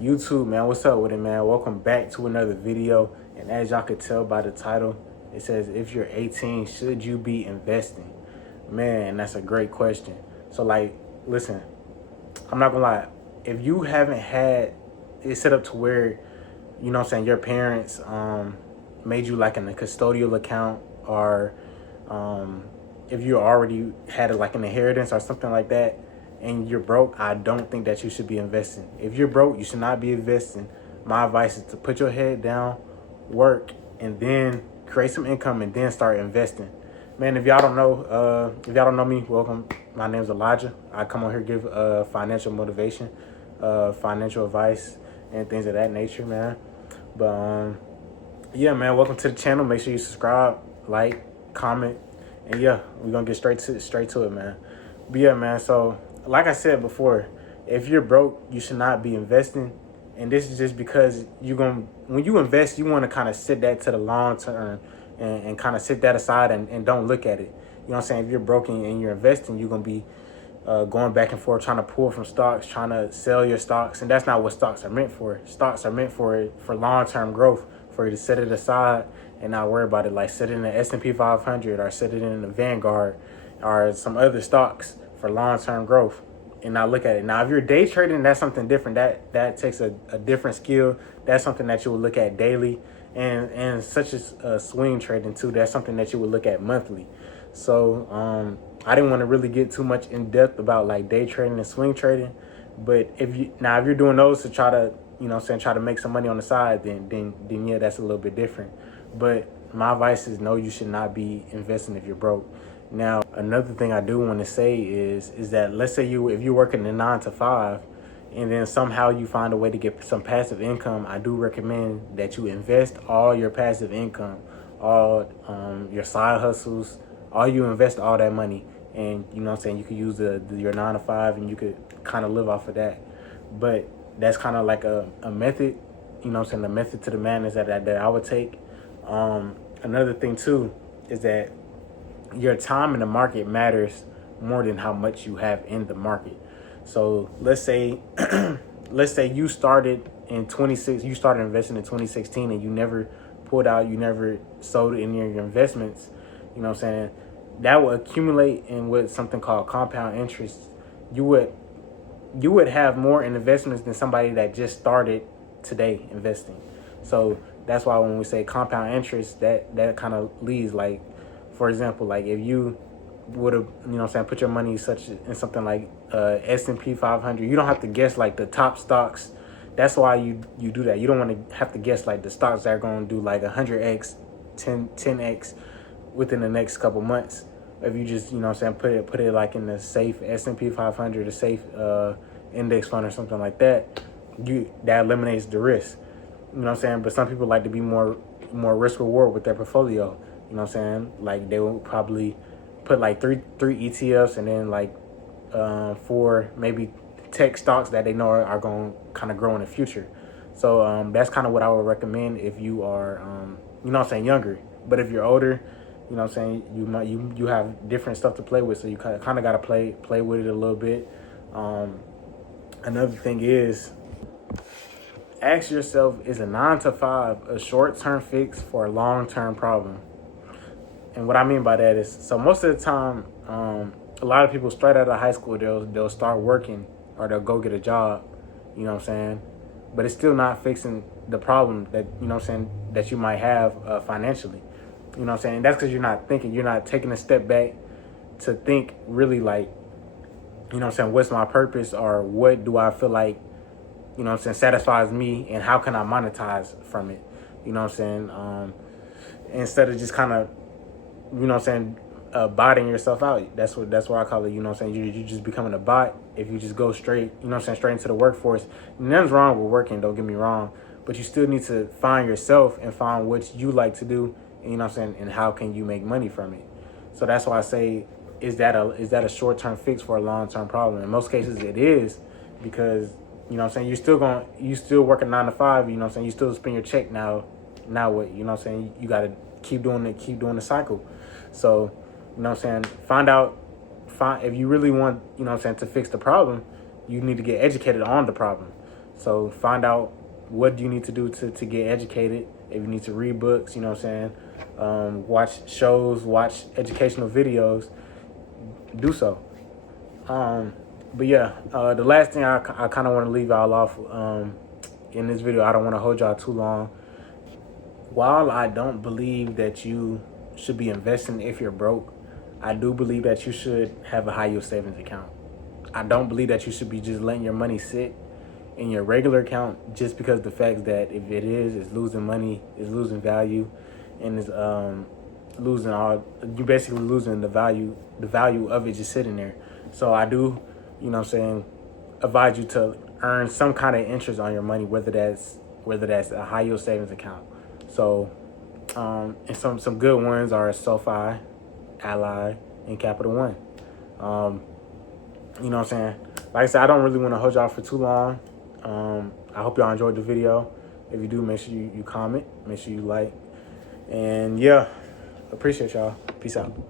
YouTube, man, what's up with it, man? Welcome back to another video. And as y'all could tell by the title, it says, if you're 18, should you be investing? Man, that's a great question. So, like, listen, I'm not gonna lie. If you haven't had it set up to where, you know what I'm saying, your parents made you like in a custodial account, or if you already had like an inheritance or something like that, and you're broke, I don't think that you should be investing. If you're broke, you should not be investing. My advice is to put your head down, work, and then create some income, and then start investing. Man, if y'all don't know me, welcome. My name's Elijah. I come on here give financial motivation, financial advice, and things of that nature, man. But yeah, man, welcome to the channel. Make sure you subscribe, like, comment, and yeah, we're gonna get straight to it, man. But yeah, man, so like I said before, if you're broke, you should not be investing. And this is just because when you invest, you want to kind of sit that to the long term, and kind of sit that aside, and don't look at it. You know what I'm saying? If you're broke and you're investing, you're going to be going back and forth, trying to pull from stocks, trying to sell your stocks. And that's not what stocks are meant for. Stocks are meant for long-term growth, for you to set it aside and not worry about it. Like set it in the S&P 500 or set it in the Vanguard or some other stocks for long-term growth, and not look at it. Now, if you're day trading, that's something different. That takes a different skill. That's something that you would look at daily, and such as swing trading too. That's something that you would look at monthly. So I didn't want to really get too much in depth about like day trading and swing trading, but if you're doing those to try to, you know what I'm saying, try to make some money on the side, then yeah, that's a little bit different. But my advice is no, you should not be investing if you're broke. Now, another thing I do want to say is that let's say if you're working a 9 to 5, and then somehow you find a way to get some passive income, I do recommend that you invest all your passive income, all your side hustles, you invest all that money, and you know what I'm saying, you could use your 9 to 5, and you could kind of live off of that. But that's kind of like a method, you know what I'm saying, the method to the madness that I would take. Another thing too is that your time in the market matters more than how much you have in the market. So let's say you started you started investing in 2016, and you never pulled out, you never sold any of your investments. You know what I'm saying? That will accumulate in with something called compound interest. You would have more in investments than somebody that just started today investing. So that's why when we say compound interest, that kind of leads, like, for example, like if you would have, you know what I'm saying, put your money in something like S&P 500, you don't have to guess like the top stocks. That's why you do that. You don't want to have to guess like the stocks that are going to do like 100x, 10x within the next couple months. If you just, you know what I'm saying, put it like in the safe S&P 500, a safe index fund or something like that, that eliminates the risk. You know what I'm saying? But some people like to be more risk reward with their portfolio. You know what I'm saying? Like they will probably put like three ETFs, and then like 4 maybe tech stocks that they know are going to kind of grow in the future. So that's kind of what I would recommend if you are, you know what I'm saying, younger. But if you're older, you know what I'm saying, you have different stuff to play with, so you kind of got to play with it a little bit. Another thing is, ask yourself, is a 9 to 5 a short-term fix for a long-term problem? And what I mean by that is, so most of the time, a lot of people straight out of high school, they'll start working, or they'll go get a job, you know what I'm saying? But it's still not fixing the problem that, you know what I'm saying, that you might have financially. You know what I'm saying? And that's because you're not taking a step back to think really, like, you know what I'm saying, what's my purpose, or what do I feel like, you know what I'm saying, satisfies me, and how can I monetize from it? You know what I'm saying? Instead of just kind of, you know what I'm saying, botting yourself out. That's what I call it. You know what I'm saying? You're just becoming a bot if you just go straight, you know what I'm saying, straight into the workforce. Nothing's wrong with working, don't get me wrong, but you still need to find yourself and find what you like to do, you know what I'm saying, and how can you make money from it. So that's why I say, is that a short-term fix for a long-term problem? In most cases it is, because, you know what I'm saying, you still work a 9 to 5, you know what I'm saying, you still spend your check. Now what, you know what I'm saying, you got to keep doing the cycle. So, you know what I'm saying, if you really want, you know what I'm saying, to fix the problem, you need to get educated on the problem. So find out what do you need to do to get educated. If you need to read books, you know what I'm saying, watch shows, watch educational videos, do so. But yeah, the last thing I kind of want to leave y'all off in this video, I don't want to hold y'all too long. While I don't believe that you should be investing if you're broke, I do believe that you should have a high yield savings account. I don't believe that you should be just letting your money sit in your regular account just because the fact that if it is, it's losing money, it's losing value, and it's losing all. You're basically losing the value of it just sitting there. So I do, you know what I'm saying, advise you to earn some kind of interest on your money, whether that's a high yield savings account. So and some good ones are SoFi, Ally, and Capital One. You know what I'm saying? Like I said, I don't really want to hold y'all for too long. I hope y'all enjoyed the video. If you do, make sure you comment, make sure you like. And yeah, appreciate y'all. Peace out.